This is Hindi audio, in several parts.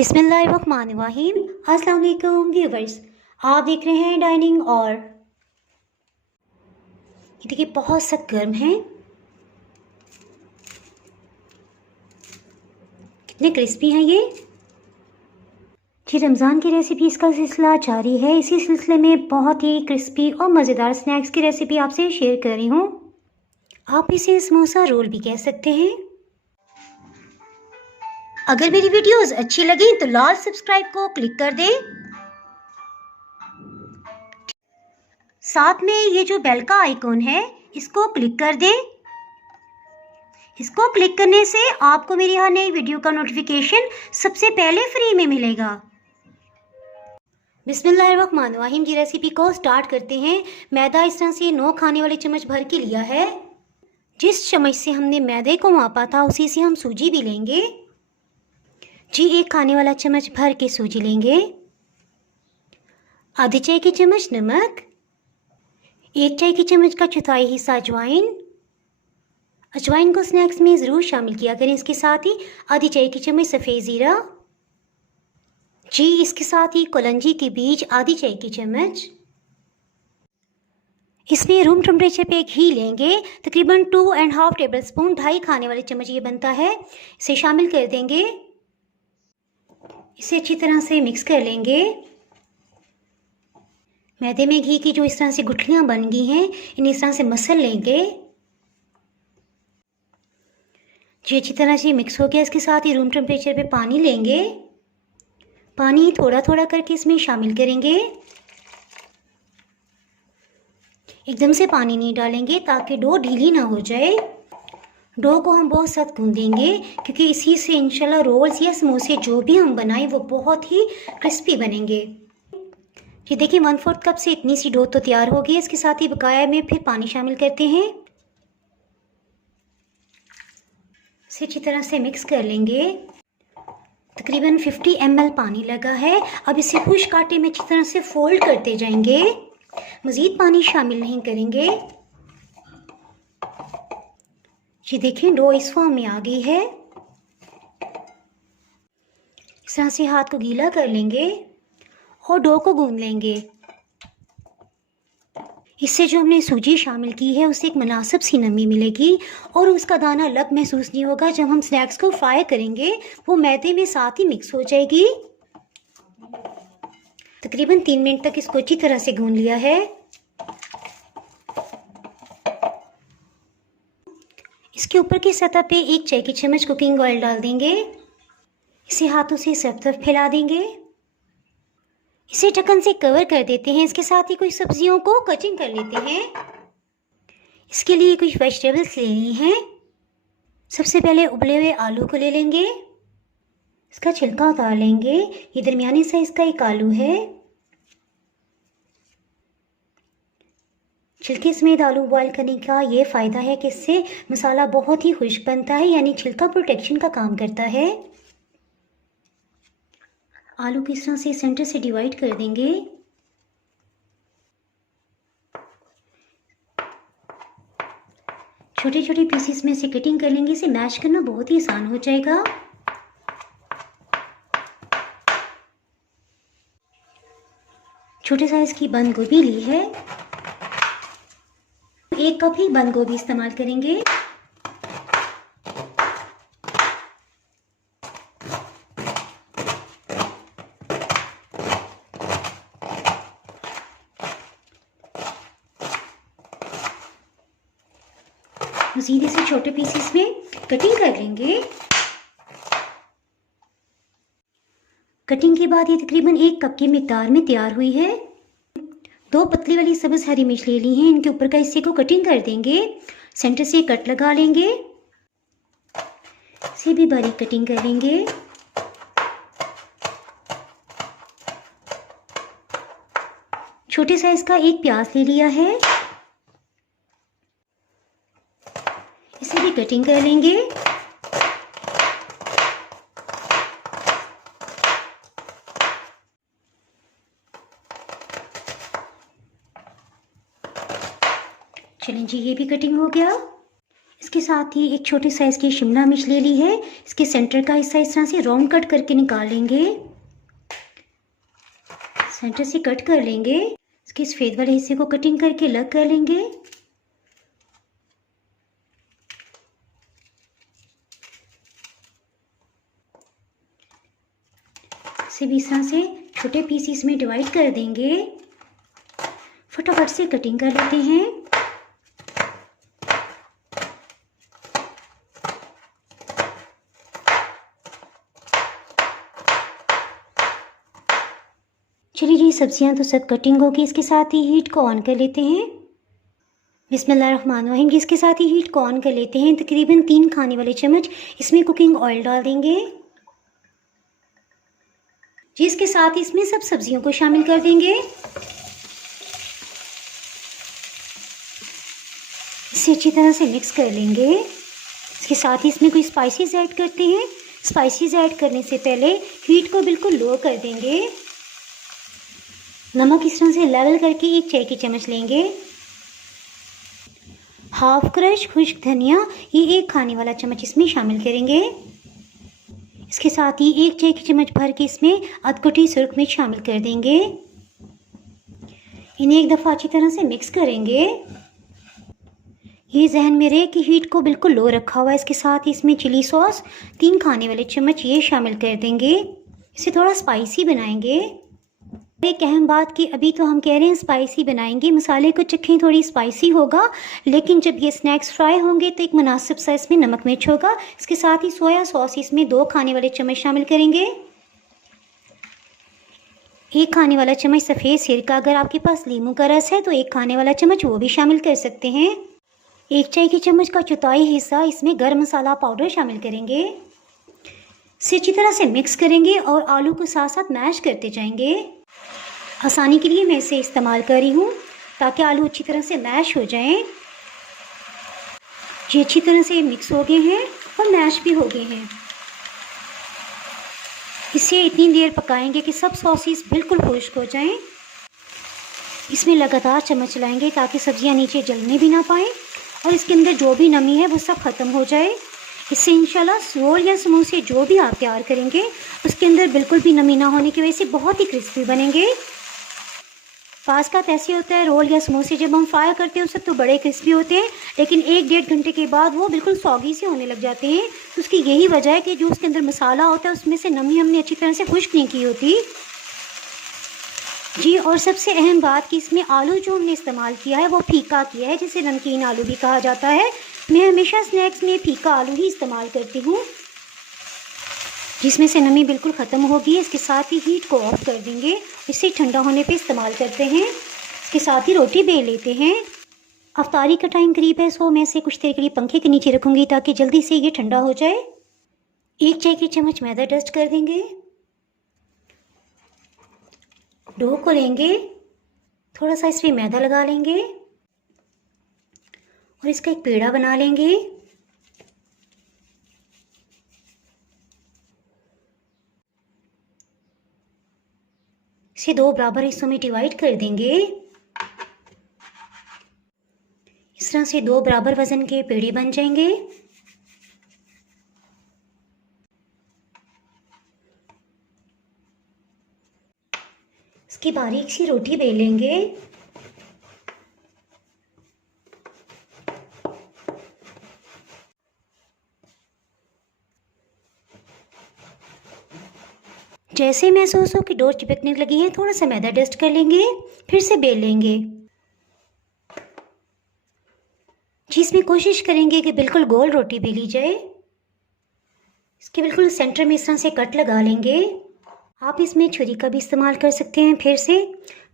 बिस्मिल्लाहिर्रहमानिर्रहीम। अस्सलाम वालेकुम व्यूवर्स, आप देख रहे हैं डाइनिंग। और ये देखिए बहुत सख्त गर्म है, कितने क्रिस्पी हैं ये जी। रमज़ान की रेसिपीज़ का सिलसिला जारी है। इसी सिलसिले में बहुत ही क्रिस्पी और मज़ेदार स्नैक्स की रेसिपी आपसे शेयर कर रही हूँ। आप इसे समोसा रोल भी कह सकते हैं। अगर मेरी वीडियोस अच्छी लगी तो लाल सब्सक्राइब को क्लिक कर दें। साथ में ये जो बेल का आइकॉन है इसको क्लिक कर दें। इसको क्लिक करने से आपको मेरी हर नई वीडियो का नोटिफिकेशन सबसे पहले फ्री में मिलेगा। बिस्मिल्लाहिर्रहमानिर्रहीम जी, रेसिपी को स्टार्ट करते हैं। मैदा इस तरह से 9 खाने वाले चम्मच भर के लिया है। जिस चम्मच से हमने मैदे को मापा था उसी से हम सूजी भी लेंगे जी। 1 खाने वाला चम्मच भर के सूजी लेंगे। आधी चाय की चम्मच नमक, 1 चाय की चम्मच का चौथाई हिस्सा अजवाइन। अजवाइन को स्नैक्स में ज़रूर शामिल किया करें। इसके साथ ही आधी चाय की चम्मच सफ़ेद ज़ीरा जी। इसके साथ ही कलंजी के बीज आधी चाय की चम्मच। इसमें रूम टेम्परेचर पे घी लेंगे, तकरीबन 2.5 टेबल स्पून, 2.5 खाने वाले चम्मच ये बनता है। इसे शामिल कर देंगे। इसे अच्छी तरह से मिक्स कर लेंगे। मैदे में घी की जो इस तरह से गुठलियाँ बन गई हैं, इन्हें इस तरह से मसल लेंगे जी। अच्छी तरह से मिक्स हो गया। इसके साथ ही रूम टेम्परेचर पे पानी लेंगे। पानी थोड़ा थोड़ा करके इसमें शामिल करेंगे। एकदम से पानी नहीं डालेंगे ताकि डो ढीली ना हो जाए। डो को हम बहुत सख्त गूंदेंगे क्योंकि इसी से इंशाल्लाह रोल्स या समोसे जो भी हम बनाएं वो बहुत ही क्रिस्पी बनेंगे। ये देखिए 1/4 कप से इतनी सी डो तो तैयार हो गई है। इसके साथ ही बकाया में फिर पानी शामिल करते हैं। इसे अच्छी तरह से मिक्स कर लेंगे। तकरीबन 50 ml पानी लगा है। अब इसे खुश्क आटे में अच्छी तरह से फोल्ड करते जाएंगे, मज़ीद पानी शामिल नहीं करेंगे। ये देखें डो इस फॉर्म में आ गई है। इस तरह से हाथ को गीला कर लेंगे और डो को गूंद लेंगे। इससे जो हमने सूजी शामिल की है उससे एक मुनासिब सी नमी मिलेगी और उसका दाना अलग महसूस नहीं होगा। जब हम स्नैक्स को फ्राई करेंगे वो मैदे में साथ ही मिक्स हो जाएगी। तकरीबन 3 मिनट तक इसको अच्छी तरह से गूंद लिया है। इसके ऊपर की सतह पे 1 चाय की चम्मच कुकिंग ऑयल डाल देंगे। इसे हाथों से सब तरफ फैला देंगे। इसे ढक्कन से कवर कर देते हैं। इसके साथ ही कुछ सब्जियों को कटिंग कर लेते हैं। इसके लिए कुछ वेजिटेबल्स लेनी हैं। सबसे पहले उबले हुए आलू को ले लेंगे। इसका छिलका उतार लेंगे। ये दरमियानी साइज का एक आलू है। छिलके समेत आलू बॉयल करने का ये फ़ायदा है कि इससे मसाला बहुत ही खुश्क बनता है, यानी छिलका प्रोटेक्शन का काम करता है। आलू को इस तरह से सेंटर से डिवाइड कर देंगे। छोटे छोटे पीसेस में से कटिंग कर लेंगे। इसे मैश करना बहुत ही आसान हो जाएगा। छोटे साइज की बंद गोभी ली है। 1 कप ही बंद गोभी इस्तेमाल करेंगे। मज़ीद इसे छोटे पीसेस में कटिंग कर लेंगे। कटिंग के बाद ये तकरीबन 1 कप की मिकदार में तैयार हुई है। 2 पतली वाली सब्ज़ हरी मिर्च ले ली हैं। इनके ऊपर का हिस्से को कटिंग कर देंगे। सेंटर से कट लगा लेंगे। इसे भी बारीक कटिंग कर लेंगे। छोटे साइज का 1 प्याज ले लिया है। इसे भी कटिंग कर लेंगे। चलें जी, ये भी कटिंग हो गया। इसके साथ ही एक छोटे साइज़ की शिमला मिर्च ले ली है। इसके सेंटर का हिस्सा इस तरह से राउंड कट करके निकाल लेंगे। सेंटर से कट कर लेंगे। इसके सफ़ेद वाले हिस्से को कटिंग करके अलग कर लेंगे। इसे भी इस तरह से छोटे पीसीस में डिवाइड कर देंगे। फटाफट से कटिंग कर लेते हैं। चलिए जी, सब्जियां तो सब कटिंग होगी। इसके साथ ही हीट को ऑन कर लेते हैं। बिस्मिल्लाहिर्रहमानिर्रहीम। इसके साथ ही हीट को ऑन कर लेते हैं। तकरीबन 3 खाने वाले चम्मच इसमें कुकिंग ऑयल डाल देंगे जी। इसके साथ ही इसमें सब सब्जियों को शामिल कर देंगे। इसे अच्छी तरह से मिक्स कर लेंगे। इसके साथ ही इसमें कोई स्पाइसेस ऐड करते हैं। स्पाइसेस ऐड करने से पहले हीट को बिल्कुल लो कर देंगे। नमक इस तरह से लेवल करके 1 चाय की चम्मच लेंगे। हाफ क्रश खुश्क धनिया, ये 1 खाने वाला चम्मच इसमें शामिल करेंगे। इसके साथ ही 1 चाय की चम्मच भर के इसमें अधकुटी सुर्ख मिर्च शामिल कर देंगे। इन्हें एक दफ़ा अच्छी तरह से मिक्स करेंगे। ये जहन में रहे कि हीट को बिल्कुल लो रखा हुआ है। इसके साथ ही इसमें चिली सॉस 3 खाने वाले चम्मच ये शामिल कर देंगे। इसे थोड़ा स्पाइसी बनाएंगे। एक अहम बात कि अभी तो हम कह रहे हैं स्पाइसी बनाएंगे, मसाले को चखें थोड़ी स्पाइसी होगा, लेकिन जब ये स्नैक्स फ्राई होंगे तो एक मुनासिब सा इसमें नमक मिर्च होगा। इसके साथ ही सोया सॉस इसमें 2 खाने वाले चम्मच शामिल करेंगे। 1 खाने वाला चम्मच सफ़ेद सिरका, अगर आपके पास लीमू का रस है तो 1 खाने वाला चम्मच वो भी शामिल कर सकते हैं। 1 चाय की चम्मच का चौथाई हिस्सा इसमें गर्म मसाला पाउडर शामिल करेंगे। इसे अच्छी तरह से मिक्स करेंगे और आलू को साथ साथ मैश करते जाएंगे। आसानी के लिए मैं इसे इस्तेमाल कर रही हूँ ताकि आलू अच्छी तरह से मैश हो जाएं। ये अच्छी तरह से मिक्स हो गए हैं और मैश भी हो गए हैं। इसे इतनी देर पकाएंगे कि सब सॉसेस बिल्कुल खुश्क हो जाएं। इसमें लगातार चम्मच चलाएंगे ताकि सब्जियां नीचे जलने भी ना पाएँ और इसके अंदर जो भी नमी है वो सब ख़त्म हो जाए। इससे इंशाल्लाह रोल या समोसे जो भी आप तैयार करेंगे उसके अंदर बिल्कुल भी नमी ना होने की वजह से बहुत ही क्रिस्पी बनेंगे। पास्ता ऐसे होता है, रोल या समोसे जब हम फ्राई करते हैं उस वक्त तो बड़े क्रिस्पी होते हैं, लेकिन 1-1.5 घंटे के बाद वो बिल्कुल सॉगी से होने लग जाते हैं। तो उसकी यही वजह है कि जो उसके अंदर मसाला होता है उसमें से नमी हमने अच्छी तरह से खुश्क नहीं की होती जी। और सबसे अहम बात कि इसमें आलू जो हमने इस्तेमाल किया है वो फीका किया है, जिसे नमकीन आलू भी कहा जाता है। मैं हमेशा स्नैक्स में फीका आलू ही इस्तेमाल करती हूँ, जिसमें से नमी बिल्कुल ख़त्म होगी। इसके साथ ही हीट को ऑफ कर देंगे। इसे ठंडा होने पे इस्तेमाल करते हैं। इसके साथ ही रोटी बेल लेते हैं। अफ्तारी का टाइम करीब है, सो मैं इसे कुछ देर के लिए पंखे के नीचे रखूँगी ताकि जल्दी से ये ठंडा हो जाए। 1 चाय की चम्मच मैदा डस्ट कर देंगे। डो को लेंगे, थोड़ा सा इसमें मैदा लगा लेंगे और इसका एक पेड़ा बना लेंगे। इसे 2 बराबर हिस्सों में डिवाइड कर देंगे। इस तरह से 2 बराबर वजन के पेड़े बन जाएंगे। इसकी बारीक सी रोटी बेल लेंगे। जैसे महसूस हो कि डोर चिपकने लगी है, थोड़ा सा मैदा डस्ट कर लेंगे, फिर से बेल लेंगे। जिसमें कोशिश करेंगे कि बिल्कुल गोल रोटी बेली जाए। इसके बिल्कुल सेंटर में इस तरह से कट लगा लेंगे। आप इसमें छुरी का भी इस्तेमाल कर सकते हैं। फिर से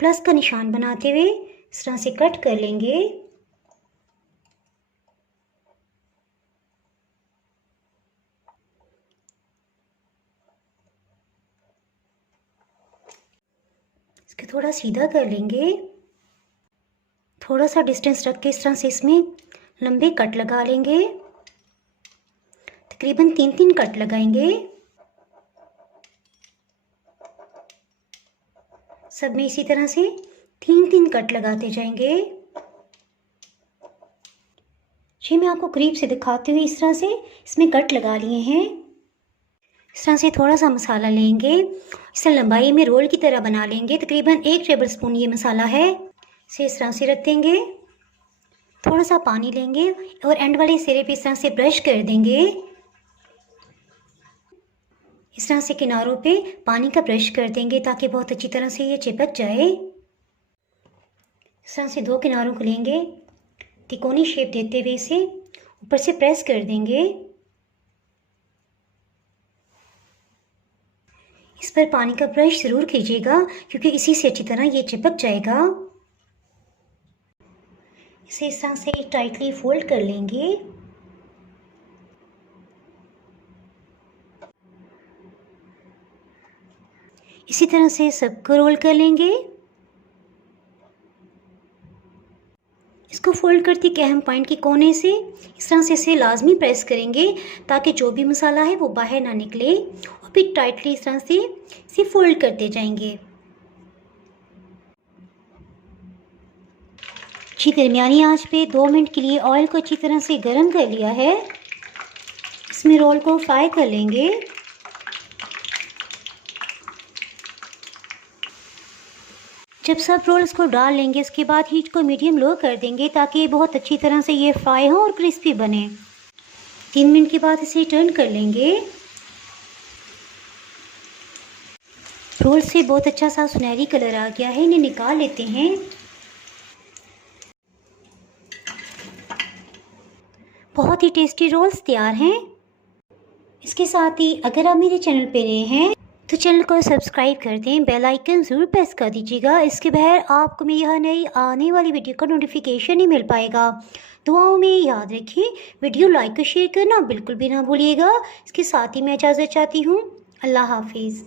प्लस का निशान बनाते हुए इस तरह से कट कर लेंगे। इसके थोड़ा सीधा कर लेंगे। थोड़ा सा डिस्टेंस रख के इस तरह से इसमें लंबे कट लगा लेंगे। तकरीबन 3-3 कट लगाएंगे। सब में इसी तरह से 3-3 कट लगाते जाएंगे। जी मैं आपको करीब से दिखाती हूँ। इस तरह से इसमें कट लगा लिए हैं। इस तरह से थोड़ा सा मसाला लेंगे, इसे लंबाई में रोल की तरह बना लेंगे। तकरीबन 1 टेबल स्पून ये मसाला है। इसे इस तरह से रख देंगे। थोड़ा सा पानी लेंगे और एंड वाले सिरे पे इस तरह से ब्रश कर देंगे। इस तरह से किनारों पे पानी का ब्रश कर देंगे ताकि बहुत अच्छी तरह से ये चिपक जाए। इस तरह से 2 किनारों को लेंगे, तिकोनी शेप देते हुए इसे ऊपर से प्रेस कर देंगे। इस पर पानी का ब्रश ज़रूर कीजिएगा क्योंकि इसी से अच्छी तरह ये चिपक जाएगा। इसे इस तरह से टाइटली फोल्ड कर लेंगे। इसी तरह से सबको रोल कर लेंगे। इसको फोल्ड करते एक अहम पॉइंट के कोने से इस तरह से इसे लाजमी प्रेस करेंगे ताकि जो भी मसाला है वो बाहर ना निकले, और फिर टाइटली इस तरह से इसे फोल्ड करते जाएंगे। अच्छी दरमियानी आंच पे 2 मिनट के लिए ऑयल को अच्छी तरह से गर्म कर लिया है। इसमें रोल को फ्राई कर लेंगे। जब सब रोल्स को डाल लेंगे उसके बाद हीट को मीडियम लो कर देंगे ताकि बहुत अच्छी तरह से ये फ्राई हो और क्रिस्पी बने। 3 मिनट के बाद इसे टर्न कर लेंगे। रोल से बहुत अच्छा सा सुनहरी कलर आ गया है, इन्हें निकाल लेते हैं। बहुत ही टेस्टी रोल्स तैयार हैं। इसके साथ ही अगर आप मेरे चैनल पे नए हैं तो चैनल को सब्सक्राइब कर दें, बेल आइकन ज़रूर प्रेस कर दीजिएगा। इसके बगैर आपको मेरी हर नई आने वाली वीडियो का नोटिफिकेशन नहीं मिल पाएगा। दुआओं में याद रखें, वीडियो लाइक और शेयर करना बिल्कुल भी ना भूलिएगा। इसके साथ ही मैं इजाज़त चाहती हूँ। अल्लाह हाफिज़।